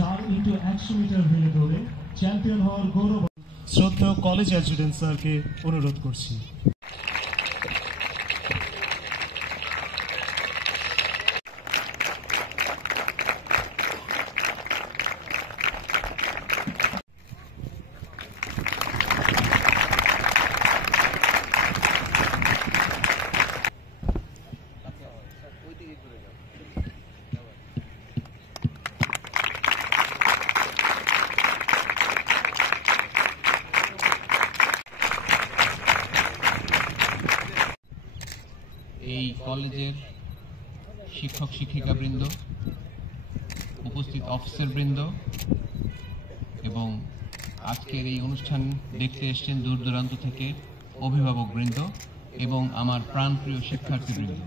4x100 metre relay দৌড়ে champion হওয়ার গৌরব শ্রদ্ধেয় কলেজ অ্যাডজুটেন্ট স্যারকে অনুরোধ করছি। এই কলেজের শিক্ষক শিক্ষিকাবৃন্দ, উপস্থিত অফিসারবৃন্দ এবং আজকের এই অনুষ্ঠান দেখতে এসেছেন দূর দূরান্ত থেকে অভিভাবকবৃন্দ এবং আমার প্রাণপ্রিয় শিক্ষার্থীবৃন্দ।